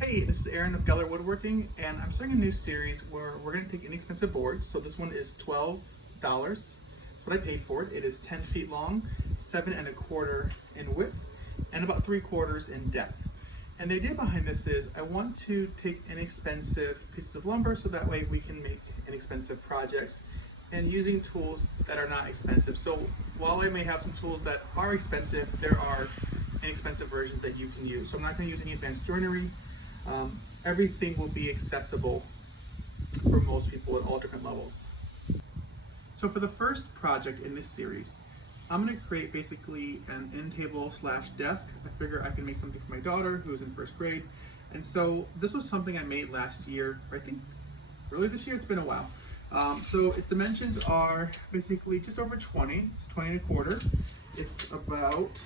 Hey, this is Aaron of Woodworking, and I'm starting a new series where we're going to take inexpensive boards. So this one is $12. That's what I paid for it. It is 10 feet long, 7¼ in width, and about 3/4 in depth. And the idea behind this is I want to take inexpensive pieces of lumber so that way we can make inexpensive projects and using tools that are not expensive. So while I may have some tools that are expensive, there are inexpensive versions that you can use. So I'm not going to use any advanced joinery. Everything will be accessible for most people at all different levels. So for the first project in this series, I'm going to create basically an end table / desk. I figure I can make something for my daughter who's in first grade. And so this was something I made last year, or I think early this year, it's been a while. So its dimensions are basically just over 20, it's 20 1/4. It's about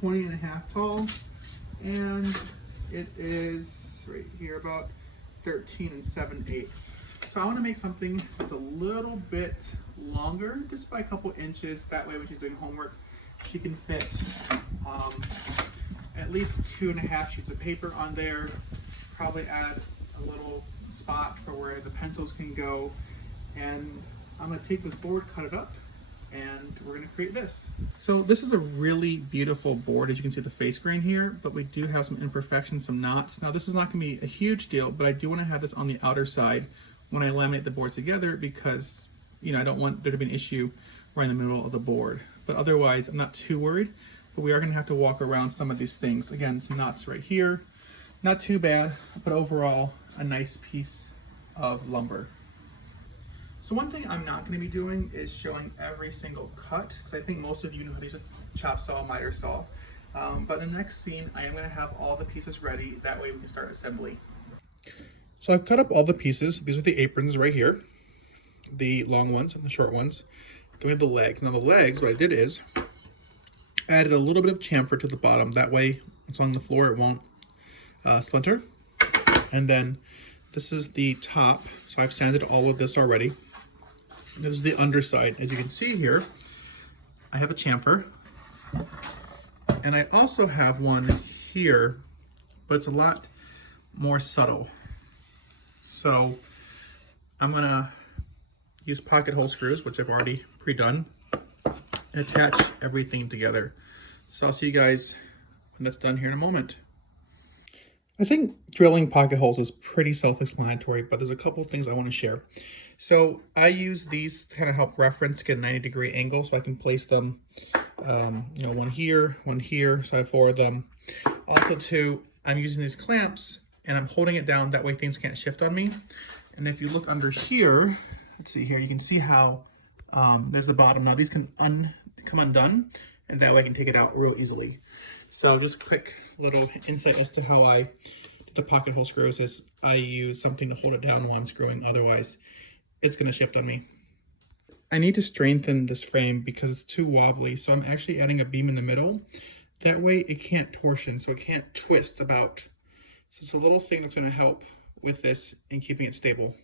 20 1/2 tall. And it is right here about 13 7/8. So I want to make something that's a little bit longer, just by a couple inches. That way when she's doing homework, she can fit at least 2½ sheets of paper on there. Probably add a little spot for where the pencils can go. And I'm going to take this board, cut it up, and we're going to create this. So this is a really beautiful board, as you can see the face grain here, but we do have some imperfections, some knots. Now this is not going to be a huge deal, but I do want to have this on the outer side when I laminate the board together because, you know, I don't want there to be an issue right in the middle of the board. But otherwise, I'm not too worried, but we are going to have to walk around some of these things. Again, some knots right here. Not too bad, but overall, a nice piece of lumber. So one thing I'm not going to be doing is showing every single cut, because I think most of you know how to use a chop saw, miter saw. But in the next scene, I am going to have all the pieces ready. That way we can start assembly. So I've cut up all the pieces. These are the aprons right here, the long ones and the short ones. Then we have the legs. Now the legs, what I did is added a little bit of chamfer to the bottom. That way it's on the floor, it won't splinter. And then this is the top. So I've sanded all of this already. This is the underside. As you can see here, I have a chamfer. And I also have one here, but it's a lot more subtle. So I'm gonna use pocket hole screws, which I've already pre-done, and attach everything together. So I'll see you guys when that's done here in a moment. I think drilling pocket holes is pretty self-explanatory, but there's a couple of things I want to share. So I use these to kind of help reference, get a 90-degree angle, so I can place them, you know, one here, so I have 4 of them. Also too, I'm using these clamps and I'm holding it down, that way things can't shift on me. And if you look under here, let's see here, you can see how there's the bottom. Now these can come undone, and that way I can take it out real easily. So just a quick little insight as to how I do the pocket hole screws is I use something to hold it down while I'm screwing, otherwise it's going to shift on me. I need to strengthen this frame because it's too wobbly, so I'm actually adding a beam in the middle. That way it can't torsion, so it can't twist about. So it's a little thing that's going to help with this and keeping it stable.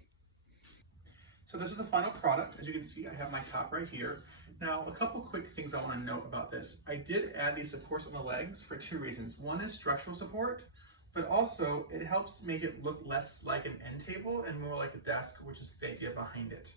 So this is the final product. As you can see, I have my top right here. Now, a couple quick things I want to note about this. I did add these supports on the legs for 2 reasons. One is structural support, but also it helps make it look less like an end table and more like a desk, which is the idea behind it.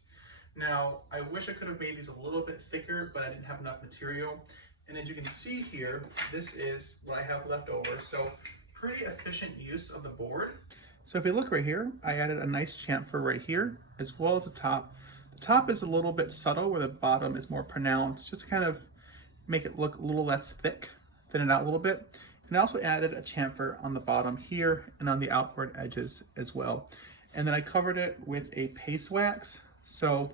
Now, I wish I could have made these a little bit thicker, but I didn't have enough material. And as you can see here, this is what I have left over. So pretty efficient use of the board. So if you look right here, I added a nice chamfer right here, as well as the top. The top is a little bit subtle, where the bottom is more pronounced, just to kind of make it look a little less thick, thin it out a little bit. And I also added a chamfer on the bottom here and on the outward edges as well. And then I covered it with a paste wax. So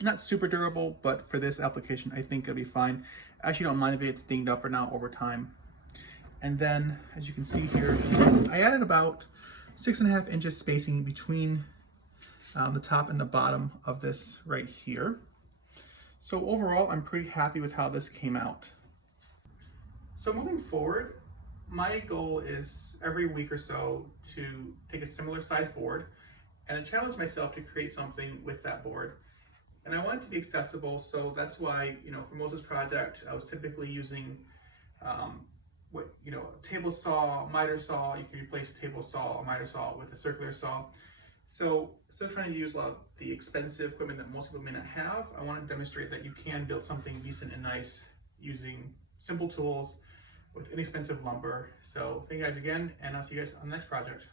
not super durable, but for this application, I think it'll be fine. I actually don't mind if it's dinged up or not over time. And then, as you can see here, I added about 6½ inches spacing between the top and the bottom of this right here. So overall, I'm pretty happy with how this came out. So moving forward, my goal is every week or so to take a similar size board and I challenge myself to create something with that board. And I want it to be accessible, so that's why, you know, for Moses' project, I was typically using table saw, miter saw. You can replace a table saw, a miter saw with a circular saw. So instead of trying to use a lot of the expensive equipment that most people may not have, I want to demonstrate that you can build something decent and nice using simple tools with inexpensive lumber. So thank you guys again, and I'll see you guys on the next project.